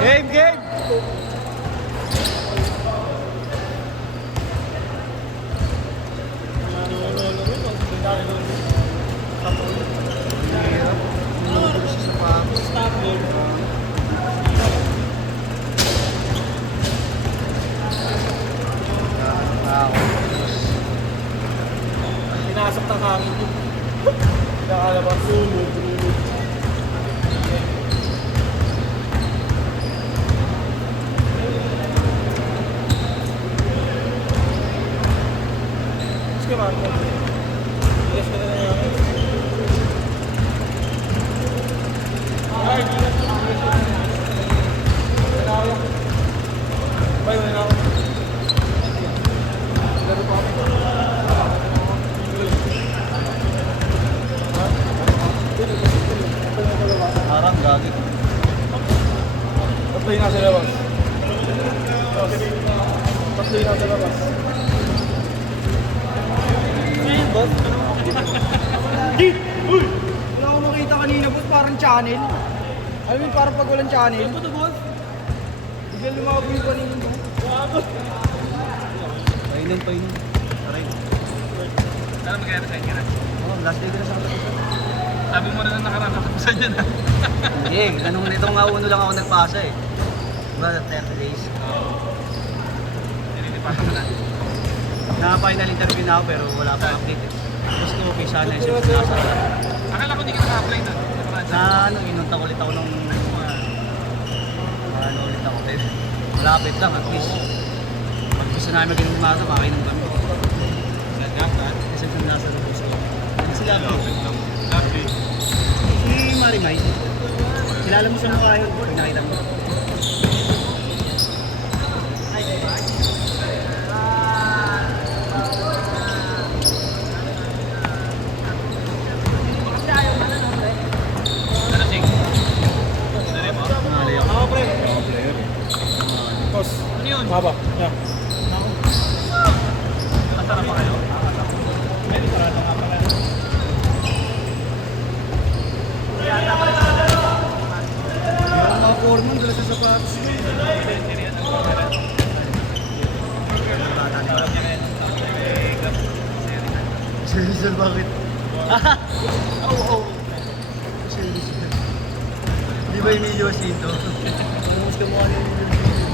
Game, game! Pinasok ng hangin yun. Nakalabas. Sige, Marco. Bigas ka na na yan. Ay, bigas ka na yan. Bay, wala ako. Laro pa kami. Parang gagit. Tatlo yung nasa labas. Tatlo yung nasa labas. Ngayon, boss. Uy! Wala akong makita kanina, boss. Parang channel. Alam mo, parang pag walang channel. Ano to, boss? Bigyan lumabog yung kanina, boss. Painan, painan. Aray. Ano magkaya sa inyo na? Oh, last day ko na sa kapatid. Sabi mo na nakaraan katapusan niya na. Hindi, ganun nitong nga uno lang ako nagpasa eh. Diba, 30 days. Nililipatan ka na. Na-final interview na ako pero wala pa update eh. Gusto ko okay sana yung nasa Akala ko hindi ka naka-apply na. na ano, inunta ko ulit ako nung ano ulit ako eh. Malapit lang at least. Pag gusto namin maging umasa, makainom kami. Kasi kung nasa lubos ko. Sila Lovely. si Marimay. Kilala mo sa mukha yun pag nakita mo. Ano, Jing? Dali mo? Nali ako. Ako, pre. Boss. Ano yun? Haba. Yeah. Masarap pa kayo? Yung mga foreman dala sa sapatos. Seriously, bakit? Oo. Seriously. Di ba Emilio Jacinto? Mas kamukha ni Emilio Jacinto.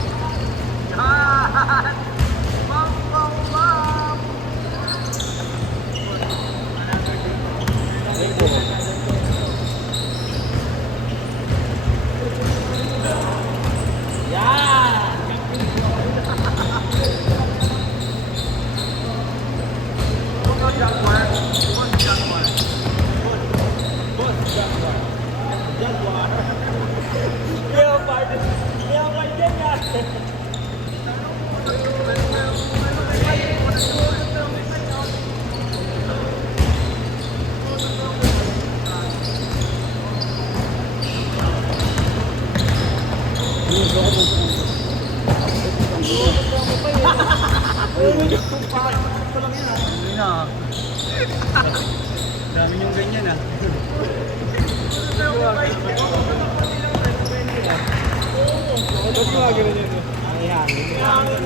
Hindi na. Dami yung ganyan ah. Ba't yung mga ganun yun? Ay, hangin.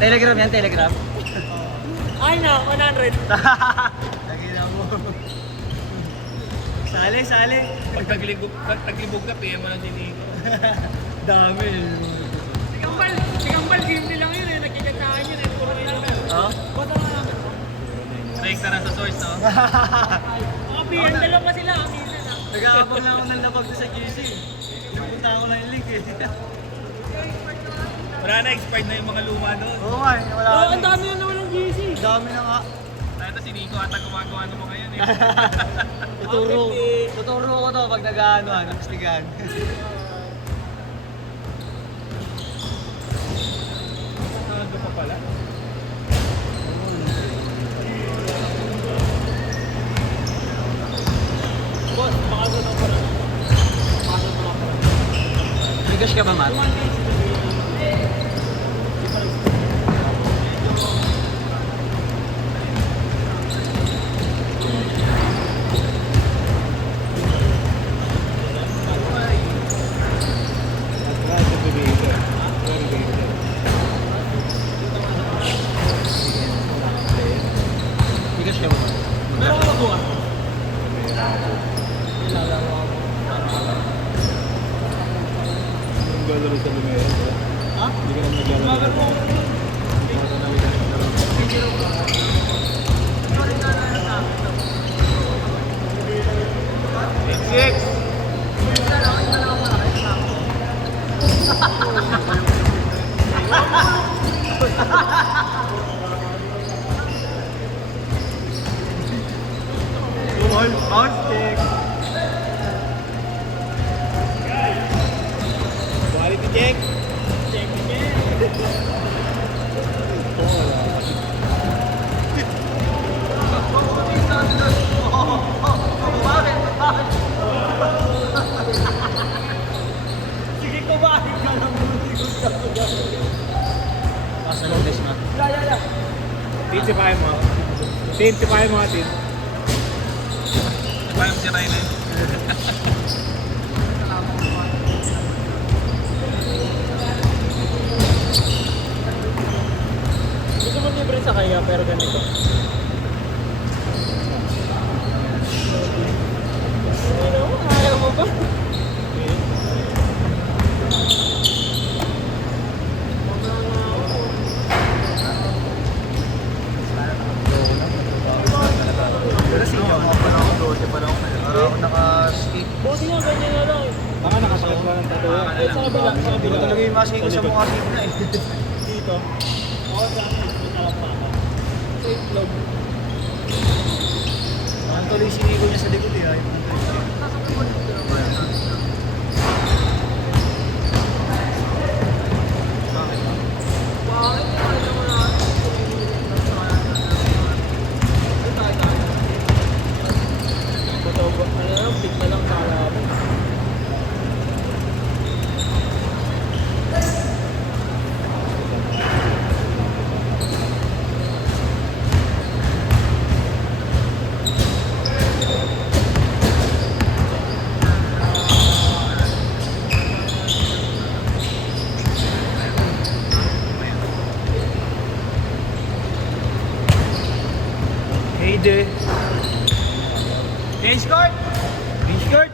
Telegram yan, Telegram. Ay na, 100. Lagi na mo. Sali, sali. Pag taglibog ka, PM mo na din Nico. Dami. Sigambal game nilang yun eh. Nagkikantaan yun eh. Puro na lang. Oh? Bota na namin. Break na sa source, no? Mga PM, dalawa sila. Minsan ah. Nag-aabang na ako ng labag sa GC. Pupunta ako ng link eh. Wala na, expired na yung mga luma doon. Oo nga eh, wala Oo, na. ang dami na walang GC. Dami na nga. Ito si Nico ata gumagawa ng mga yan eh. Tuturo ko to pag nag-ano, nagstigan. Nando pa pala. Boss, pakasal ako pala. Pakasal ako pala. Bigas ka ba, Matt? naglalaro sa Lumero. Ha? Hindi ka naman naglalaro. Six. Quality check. Sige, kumain ka ng buti ko sa Pass na lang test na. Ya. Tinsipahin mo. Tinsipahin mo atin. Ano ba yung siray na yun? Gusto mo libre sa kaya pero ganito. Ano? Ayaw mo ba? Pero sige, mga pa lang ako, 12 pa lang ako. Araw ako naka-skate. Buti nga ganyan na lang. Baka nakasakit pa ng tato. Eh, sa kabila, sa Hindi ko kabila. talaga yung maski ko sa mukha skate na eh. Dito. Oo, sa akin. May talampakan. Safe vlog. Ang tuloy yung sinigo niya sa likod eh. Ayaw ng tuloy. Ano lang, pick na lang sa kalaban. Heyde. Hey, Scott! T-shirt.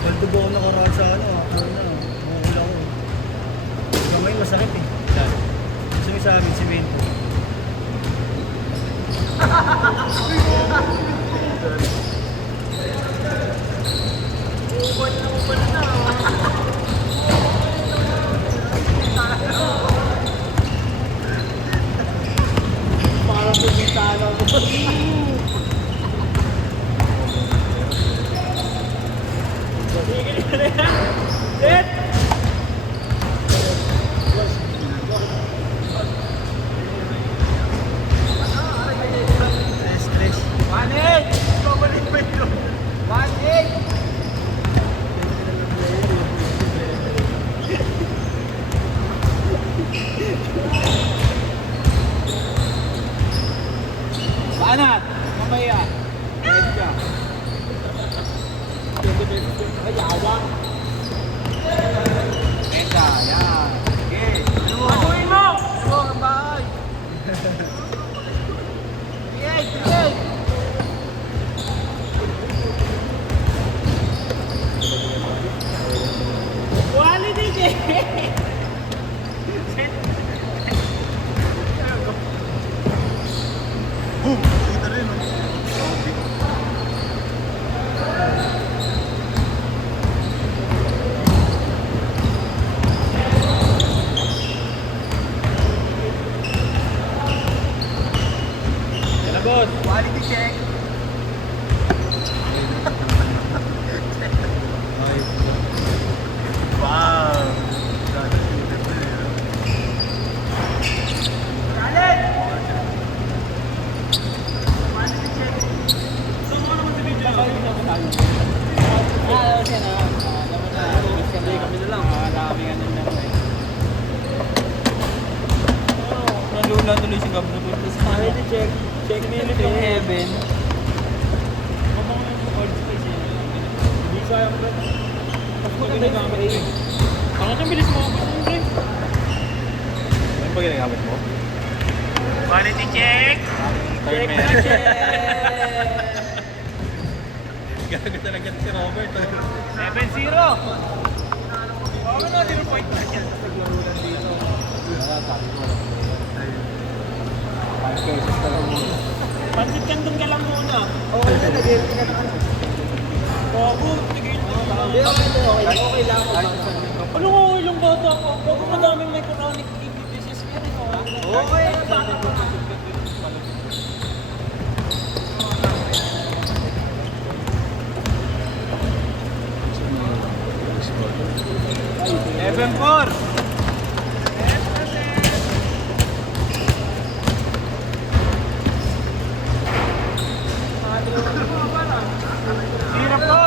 Baldo ba ako nakaraan sa ano? Ano na? Mukula ko. Hanggang ngayon masakit eh. Gusto mo sa amin, simento. Parang pumintana ako. Sige na yan. Set! Stress. 1-8! Babalik pa ito. 1-8! Banat! Mamaya! Ready ka? Ay, yawang! Esa, yan. Okay. Patuloy mo! Ito ang bahay! Tigay! Tigay! Quality check! Boom! Kita rin oh. Yan boss. Quality check! Wow! Galit! Quality check! Saan mo naman sa video? Alam siya na. Kami na lang. Dami nga nila. Nalula tuloy si Gab na punta sa quality check. Check minute ng heaven. Mabang lang sa cold space eh. Hindi sayang ba? Tapos ko ginagamit eh. Bakit ang bilis mo ako pa pre? Ano ba ginagamit mo? Quality check! Timer. Check! Gago talaga si Robert. 7-0. Okay na, 0 point na yan. Naglaro lang dito. Sabi ko. 5 pesos ka lang muna. Pansit kandong ka lang muna. Okay na, nag-empty ka na ano. Bago, tigil mo na. Hindi, okay lang. Ano nga ilang bata ko? Bago madaming may chronic kidney disease ka rin. Okay, bata pa. Seven four. Hirap po.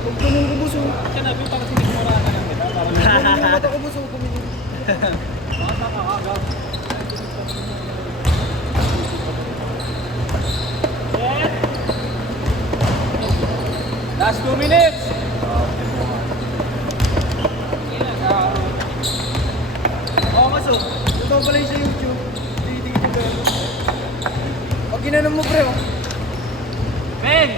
Huwag ka nung kubusong. Sinabi parang sinigmura ka lang kita. Parang Huwag ako kubusong kuminin. Last 2 minutes. Oo, kaso. Totoo pala yung sa YouTube. Titigil ko yun. Pag ginanong mo, pre, oh. Men.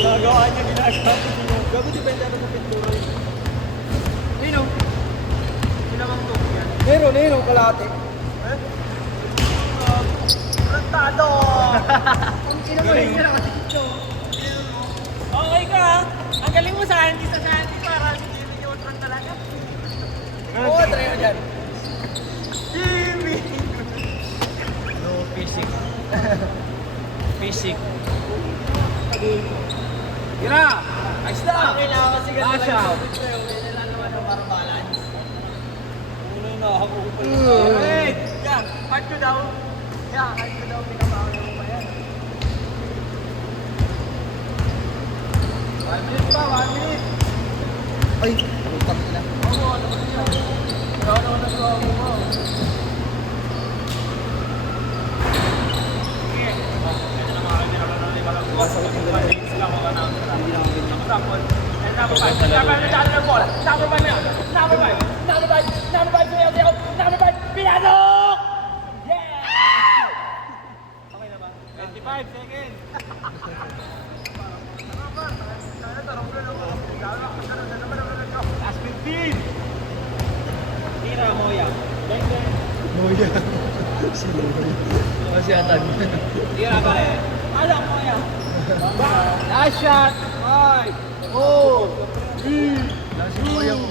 ginagawa niya, ginagawa ko. Gago, depende ako sa pintura yun. Ayun, oh. Sinamang to. Meron, ayun, oh, kalate. Plantado! Ang ina mo, hindi na kasi ito. Okay ka ha? Ang galing mo sa Andy para hindi yung ultron talaga. Oo, try mo dyan. Jimmy! No fishing. Fishing. Gira. Ayos na. Kailangan kasi ganun Asha. lang yung pre, oh. Kailangan naman ito para balance. Una yung nakahako ko pala. Wait! Yeah, heart ko daw. Yeah, heart ko daw. Pinamakaw mo pa yan. 1 minute pa, 1 minute. Ay, utang na. Oo, ano ba niya? Ikaw naman nagawa mo. Tira mo yan. Kasi atan. Tira pa rin. Alam mo yan. Last shot. 5, 4, 3, Last mo yung